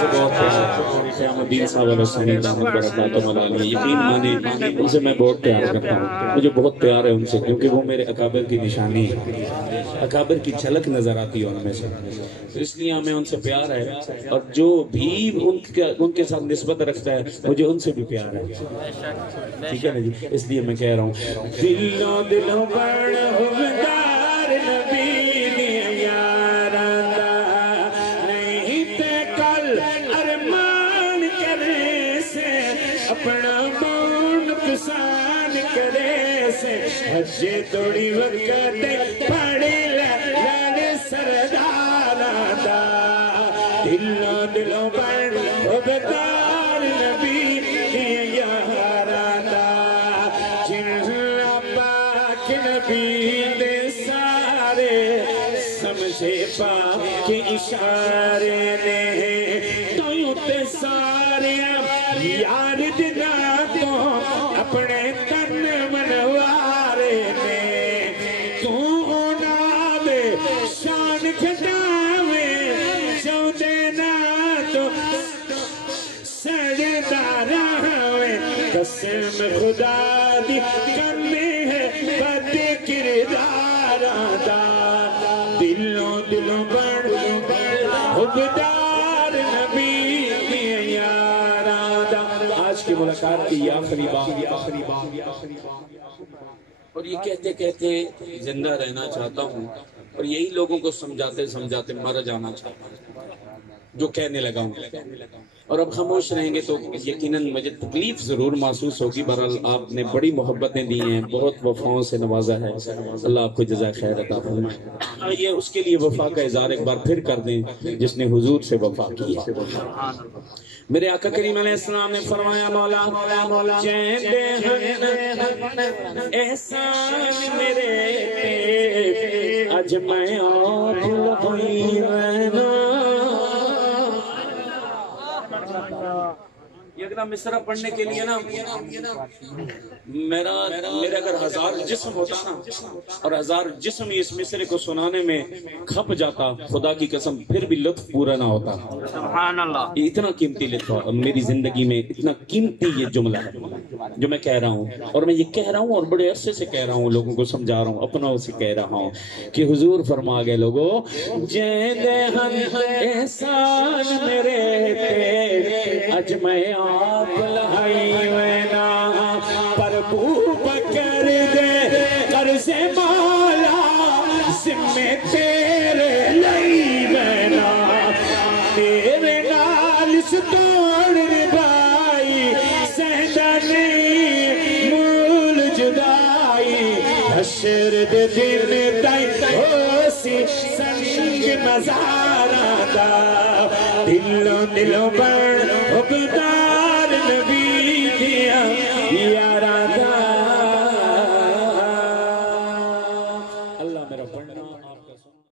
سے بہت پیار شیخ الدین صاحب علیہ السلام برکاتہ ملانی، یقین مانے ان سے میں بہت پیار کرتا ہوں، مجھے بہت پیار ہے ان سے، کیونکہ وہ میرے اکابر کی نشانی ہے، اکابر کی جھلک نظر آتی ہے ان میں سے، تو اس لیے ہمیں ان سے پیار ہے، اور جو بھی ان کے ساتھ نسبت رکھتا ہے مجھے ان سے بھی پیار ہے، ٹھیک ہے نا جی؟ اس لیے میں کہہ رہا ہوں دلوں بڑ ہوگدار نبی دیا یاراں دا، نہیں تے کل ارمان کرے سے اپنا مون نقصان کرے سے، حجے توڑی وقت پڑی لے سرداراں دا، دلوں بڑ ہوگدار نبی دیا یاراں دا، پاک نبی دے سارے سمجھے پاک اشارے نے، تو تے سارے یار دنا تو اپنے تن منوارے نے، تو ہونا دے شان کھٹاوے جو دینا تو سجدہ رہوے، قسم خدا دی کمی ہے بد کرداراں دا، دلوں بڑ حبدار نبی دیا یاراں دا۔ آج کی ملاقات کی یہ آخری بات، اور یہ کہتے کہتے زندہ رہنا چاہتا ہوں، اور یہی لوگوں کو سمجھاتے مر جانا چاہتا ہوں جو کہنے لگا ہوں، اور اب خاموش رہیں گے تو یقیناً مجھے تکلیف ضرور محسوس ہوگی، بہرحال آپ نے بڑی محبتیں دی ہیں، بہت وفاؤں سے نوازا ہے، اللہ آپ کو جزائے خیر عطا فرمائے۔ آئیے اس کے لیے وفا کا اظہار ایک بار پھر کر دیں جس نے حضور سے وفا کی ہے۔ میرے آقا کریم علیہ السلام نے فرمایا مولا چین دے احسان میرے پہ، اج میں آپ لگئی رہنا۔ یہ اگلا مصرع پڑھنے کے لیے نا میرا اگر 1000 جسم ہوتا نا اور 1000 جسم اس مصرع کو سنانے میں کھپ جاتا، خدا کی قسم پھر بھی لطف پورا نہ ہوتا۔ سبحان اللہ، یہ اتنا قیمتی لطف ہے میری زندگی میں، اتنا قیمتی یہ جملہ ہے جو میں کہہ رہا ہوں، اور میں یہ کہہ رہا ہوں اور بڑے عرصے سے کہہ رہا ہوں، لوگوں کو سمجھا رہا ہوں، اپنوں سے کہہ رہا ہوں کہ حضور فرما گئے لوگوں جین احسان میرے پہ، اج میں آپ لہائی وینا، پر بو بکر دے قرض مولا ذمے تیرے لئی وینا، تیرے نال ستوڑ نبھائی سہدنی مول جدائی، حشر دے دن تائی ہو سی سنگ مزاراں دا، دلوں بڑ حبدار نبی